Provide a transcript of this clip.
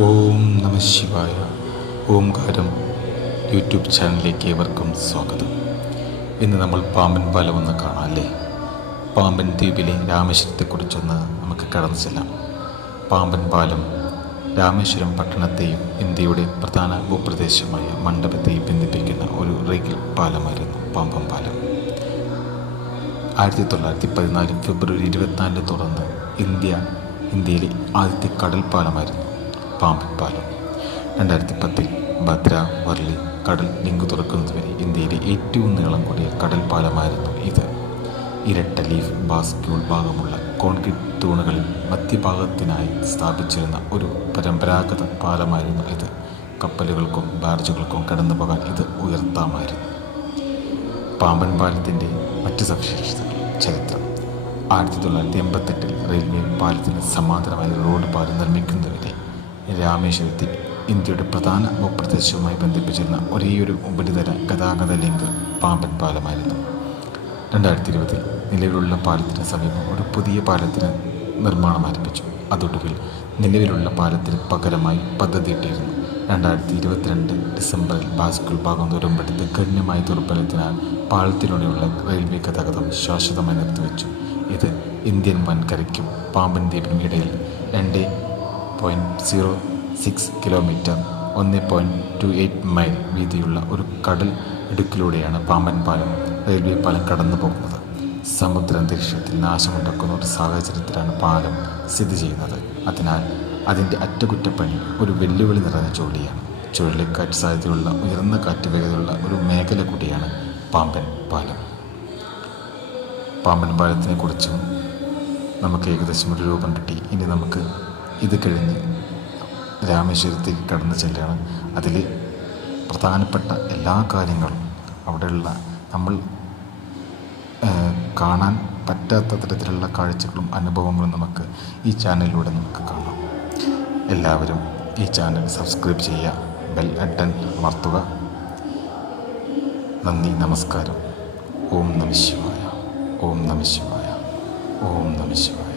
ഓം നമ ശിവായ. ഓംകാരം യൂട്യൂബ് ചാനലിലേക്ക് ഏവർക്കും സ്വാഗതം. ഇന്ന് നമ്മൾ പാമ്പൻ പാലം ഒന്ന് കാണാം അല്ലേ. പാമ്പൻ ദ്വീപിലെ രാമേശ്വരത്തെക്കുറിച്ചൊന്ന് നമുക്ക് കടന്നു ചെല്ലാം. പാമ്പൻ പാലം രാമേശ്വരം പട്ടണത്തെയും ഇന്ത്യയുടെ പ്രധാന ഭൂപ്രദേശമായ മണ്ഡപത്തെയും ബന്ധിപ്പിക്കുന്ന ഒരു റെയിൽ പാലമായിരുന്നു പാമ്പൻ പാലം. 1914 ഫെബ്രുവരി 24 തുറന്ന് ഇന്ത്യയിലെ ആദ്യത്തെ കടൽ പാലമായിരുന്നു പാമ്പൻ പാലം. 2010 ഭദ്ര വർലി കടൽ ലിങ്ക് തുറക്കുന്നതുവരെ ഇന്ത്യയിലെ ഏറ്റവും നീളം കൂടിയ കടൽ പാലമായിരുന്നു ഇത്. ഇരട്ട ലീഫ് ബാസ്ക്യൂൾ ഭാഗമുള്ള കോൺക്രീറ്റ് തൂണുകളിൽ മധ്യഭാഗത്തിനായി സ്ഥാപിച്ചിരുന്ന ഒരു പരമ്പരാഗത പാലമായിരുന്നു ഇത്. കപ്പലുകൾക്കും ബാർജുകൾക്കും കടന്നു പോകാൻ ഇത് ഉയർത്താമായിരുന്നു. പാമ്പൻ പാലത്തിൻ്റെ മറ്റ് സവിശേഷതകൾ. ചരിത്രം. 1988 റെയിൽവേ പാലത്തിന് സമാന്തരമായി റോഡ് പാലം നിർമ്മിക്കുന്നതുവരെ രാമേശ്വരത്തെ ഇന്ത്യയുടെ പ്രധാന ഭൂപ്രദേശവുമായി ബന്ധിപ്പിച്ചിരുന്ന ഒരേയൊരു ഉപരിതല ഗതാഗത ലിങ്ക് പാമ്പൻ പാലമായിരുന്നു. 2020 നിലവിലുള്ള പാലത്തിന് സമീപം ഒരു പുതിയ പാലത്തിന് നിർമ്മാണം ആരംഭിച്ചു. അതൊടുവിൽ നിലവിലുള്ള പാലത്തിന് പകരമായി പദ്ധതിയിട്ടിരുന്നു. 2022 ഡിസംബറിൽ ബാസ്ക്യൂൾ ഭാഗം തുറമ്പെടുത്ത് ഗണ്യമായ ദുർബലത്തിനാൽ പാലത്തിലൂടെയുള്ള റെയിൽവേ ഗതാഗതം ശാശ്വതമായി നിർത്തിവെച്ചു. ഇത് ഇന്ത്യൻ വൻകരയ്ക്കും പാമ്പൻ ദ്വീപിനും ഇടയിൽ 2.06 കിലോമീറ്റർ 1.28 മൈൽ വീതിയുള്ള ഒരു കടൽ ഇടുക്കിലൂടെയാണ് പാമ്പൻ പാലം റെയിൽവേ പാലം കടന്നു പോകുന്നത്. സമുദ്രാന്തരീക്ഷത്തിൽ നാശമുണ്ടാക്കുന്ന ഒരു സാഹചര്യത്തിലാണ് പാലം സ്ഥിതി ചെയ്യുന്നത്. അതിനാൽ അതിൻ്റെ അറ്റകുറ്റപ്പണി ഒരു വെല്ലുവിളി നിറഞ്ഞ ജോലിയാണ്. ചുഴലിക്കാറ്റ് സാധ്യതയുള്ള ഉയർന്ന കാറ്റ് വേഗതയുള്ള ഒരു മേഖല കൂടിയാണ് പാമ്പൻ പാലം. പാമ്പൻ പാലത്തിനെ കുറിച്ചും നമുക്ക് ഏകദേശം ഒരു രൂപം കിട്ടി. ഇനി നമുക്ക് ഇത് കഴിഞ്ഞ് രാമേശ്വരത്തേക്ക് കടന്നു ചെല്ലുകയാണ്. അതിൽ പ്രധാനപ്പെട്ട എല്ലാ കാര്യങ്ങളും അവിടെയുള്ള നമ്മൾ കാണാൻ പറ്റാത്ത തരത്തിലുള്ള കാഴ്ചകളും അനുഭവങ്ങളും നമുക്ക് ഈ ചാനലിലൂടെ നമുക്ക് കാണാം. എല്ലാവരും ഈ ചാനൽ സബ്സ്ക്രൈബ് ചെയ്യുക, ബെൽ ബട്ടൺ അമർത്തുക. നന്ദി, നമസ്കാരം. ഓം നമ ശിവായ. ഓം നമ ശിവായ. ഓം നമ ശിവായ.